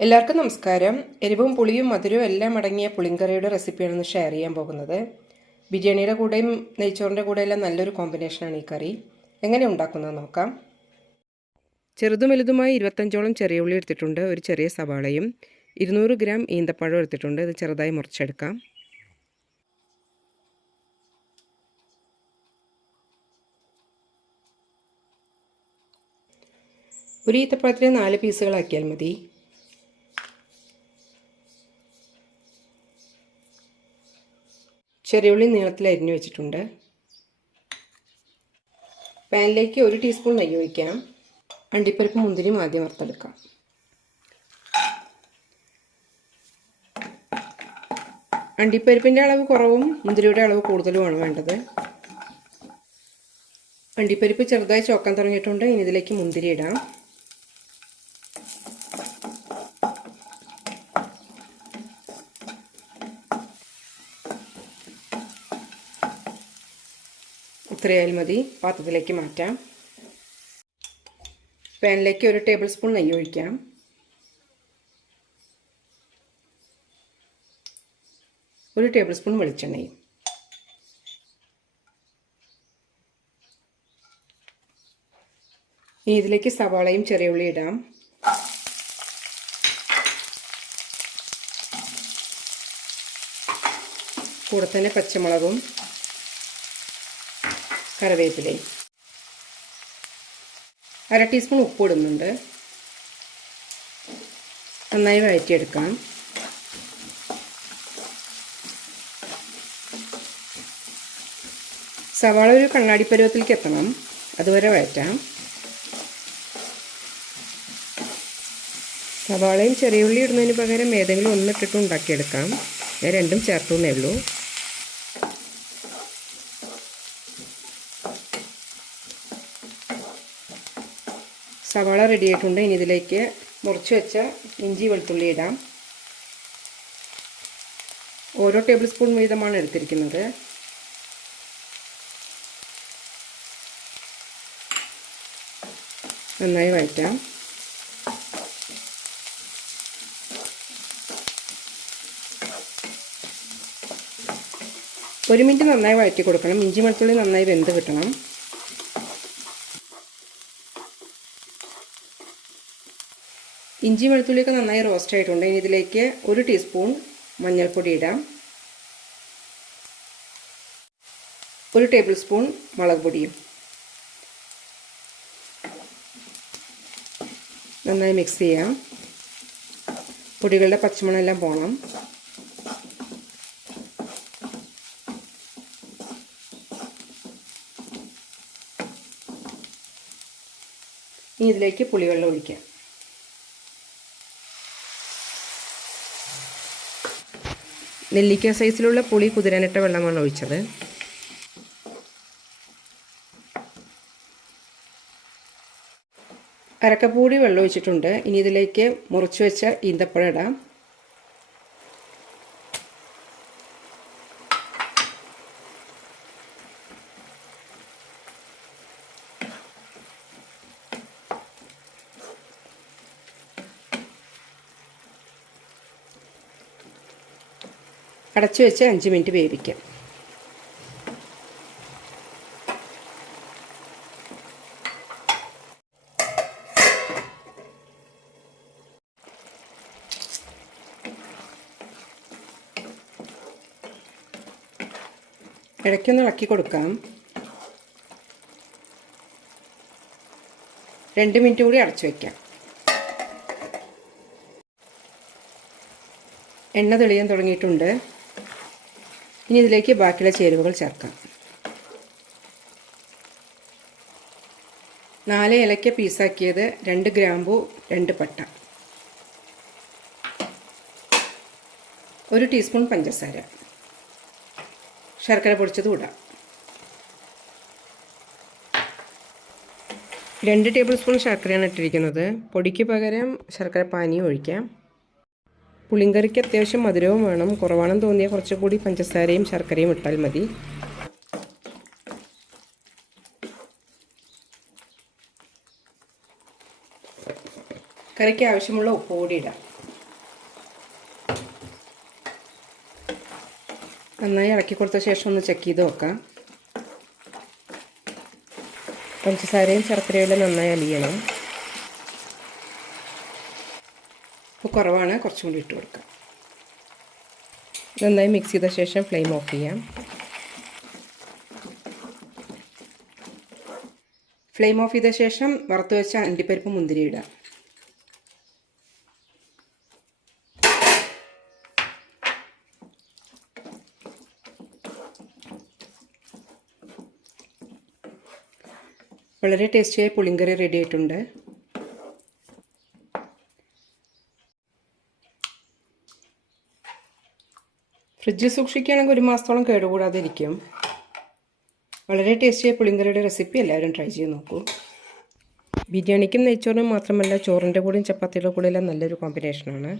എല്ലാവർക്കും നമസ്കാരം. എരിവും പുളിയും മധുരവും എല്ലാം അടങ്ങിയ പുളിങ്കറിയുടെ റെസിപ്പിയാണ് ഇന്ന് ഷെയർ ചെയ്യാൻ പോകുന്നത്. ബിരിയാണിയുടെ കൂടെയും നെയ്ച്ചോറിന്റെ കൂടെയെല്ലാം നല്ലൊരു കോമ്പിനേഷനാണ് ഈ കറി. എങ്ങനെ ഉണ്ടാക്കുന്നത് നോക്കാം. ചെറുതും വലുതുമായി ഇരുപത്തഞ്ചോളം ചെറിയ ഉള്ളി എടുത്തിട്ടുണ്ട്. ഒരു ചെറിയ സവാളയും ഇരുന്നൂറ് ഗ്രാം ഈന്തപ്പഴം എടുത്തിട്ടുണ്ട്. ഇത് ചെറുതായി മുറിച്ചെടുക്കാം. ഒരു ഈത്തപ്പഴത്തിൽ നാല് പീസുകളാക്കിയാൽ മതി. ചെറിയുള്ളി നീളത്തിൽ അരിഞ്ഞു വെച്ചിട്ടുണ്ട്. പാനിലേക്ക് ഒരു ടീസ്പൂൺ നെയ്യ് ഒഴിക്കാം. അണ്ടിപ്പരിപ്പ് മുന്തിരിയും ആദ്യം വറുത്തെടുക്കാം. അണ്ടിപ്പരിപ്പിന്റെ അളവ് കുറവും മുന്തിരിയുടെ അളവ് കൂടുതലുമാണ് വേണ്ടത്. അണ്ടിപ്പരിപ്പ് ചെറുതായി ചോക്കാൻ തുടങ്ങിയിട്ടുണ്ട്. ഇനി ഇതിലേക്ക് മുന്തിരി ഇടാം. ഇത്രയായാൽ മതി. പാത്രത്തിലേക്ക് മാറ്റാം. പാനിലേക്ക് ഒരു ടേബിൾ സ്പൂൺ നെയ്യ് ഒഴിക്കാം. ഒരു ടേബിൾ സ്പൂൺ വെളിച്ചെണ്ണയും. ഇതിലേക്ക് സവാളയും ചെറിയ ഉള്ളി ഇടാം. കൂടെ തന്നെ പച്ചമുളകും കറിവേപ്പിലയും. അര ടീസ്പൂൺ ഉപ്പ് ഇടുന്നുണ്ട് നന്നായി വഴറ്റിയെടുക്കാം. സവാള ഒരു കണ്ണാടി പരുവത്തിലേക്ക് എത്തണം. അതുവരെ വഴറ്റാം. സവാളയും ചെറിയ ഉള്ളി ഇടുന്നതിന് പകരം ഏതെങ്കിലും ഒന്നിട്ടിട്ട് ഉണ്ടാക്കിയെടുക്കാം. ഞാൻ രണ്ടും ചേർത്തുന്നേ ഉള്ളൂ. സവാള റെഡി ആയിട്ടുണ്ട് ഇനി ഇതിലേക്ക് മുറിച്ച് വെച്ച ഇഞ്ചി വെളുത്തുള്ളി ഇടാം. ഓരോ ടേബിൾ സ്പൂൺ വീതമാണ് എടുത്തിരിക്കുന്നത്. നന്നായി വഴറ്റാം. ഒരു മിനിറ്റ് നന്നായി വഴറ്റി കൊടുക്കണം. ഇഞ്ചി വെളുത്തുള്ളി നന്നായി വെന്ത് കിട്ടണം. ഇഞ്ചി വെളുത്തുള്ളിയൊക്കെ നന്നായി റോസ്റ്റ് ആയിട്ടുണ്ട്. ഇനി ഇതിലേക്ക് ഒരു ടീസ്പൂൺ മഞ്ഞൾപ്പൊടി ഇടാം. ഒരു ടേബിൾ സ്പൂൺ മുളക് പൊടിയും. നന്നായി മിക്സ് ചെയ്യാം. പൊടികളുടെ പച്ചമണമെല്ലാം പോകണം ഇനി ഇതിലേക്ക് പുളിവെള്ളം ഒഴിക്കാം. നെല്ലിക്ക സൈസിലുള്ള പുളി കുതിരാനിട്ട വെള്ളമാണ് ഒഴിച്ചത്. അരക്കപ്പൂടി വെള്ളം ഒഴിച്ചിട്ടുണ്ട്. ഇനി ഇതിലേക്ക് മുറിച്ചു വെച്ച ഈന്തപ്പഴം ഇടാം. അടച്ചു വെച്ച് അഞ്ച് മിനിറ്റ് വേവിക്കാം. ഇടയ്ക്കൊന്ന് ഇളക്കി കൊടുക്കാം. രണ്ട് മിനിറ്റ് കൂടി അടച്ചു വയ്ക്കാം എണ്ണ തെളിയാൻ തുടങ്ങിയിട്ടുണ്ട്. ഇനി ഇതിലേക്ക് ബാക്കിയുള്ള ചേരുവകൾ ചേർക്കാം. നാല് ഇലയ്ക്ക പീസാക്കിയത് രണ്ട് ഗ്രാമ്പു രണ്ട് പട്ട. ഒരു ടീസ്പൂൺ പഞ്ചസാര. ശർക്കര പൊടിച്ചത് ഇടാം. രണ്ട് ടേബിൾ സ്പൂൺ ശർക്കരയാണ് ഇട്ടിരിക്കുന്നത്. പൊടിക്ക് പകരം ശർക്കര പാനിയും ഒഴിക്കാം. പുളിങ്കറിക്ക് അത്യാവശ്യം മധുരവും വേണം. കുറവാണെന്ന് തോന്നിയ കുറച്ചുകൂടി പഞ്ചസാരയും ശർക്കരയും ഇട്ടാൽ മതി. കറിക്ക് ആവശ്യമുള്ള ഉപ്പ് കൂടി ഇടാം. നന്നായി ഇളക്കി കൊടുത്ത ശേഷം ഒന്ന് ചെക്ക് ചെയ്ത് നോക്കാം. പഞ്ചസാരയും ശർക്കരയും നന്നായി അലിയണം. കുറവാണ് കുറച്ചും കൂടി ഇട്ട് കൊടുക്കാം. നന്നായി മിക്സ് ചെയ്ത ശേഷം ഫ്ലെയിം ഓഫ് ചെയ്യാം. ഫ്ലെയിം ഓഫ് ചെയ്ത ശേഷം വറുത്ത് വെച്ച അണ്ടിപ്പരിപ്പ് മുന്തിരി ഇടാം. വളരെ ടേസ്റ്റിയായ പുളിങ്കറി റെഡി ആയിട്ടുണ്ട്. ഫ്രിഡ്ജിൽ സൂക്ഷിക്കുകയാണെങ്കിൽ ഒരു മാസത്തോളം കേടുകൂടാതെ ഇരിക്കും വളരെ ടേസ്റ്റിയായ പുളിങ്കറിയുടെ റെസിപ്പി എല്ലാവരും ട്രൈ ചെയ്ത് നോക്കൂ. ബിരിയാണിക്കും നെയ്ച്ചോറിനും മാത്രമല്ല ചോറിന്റെ കൂടെയും ചപ്പാത്തിയുടെ കൂടെയെല്ലാം നല്ലൊരു കോമ്പിനേഷനാണ്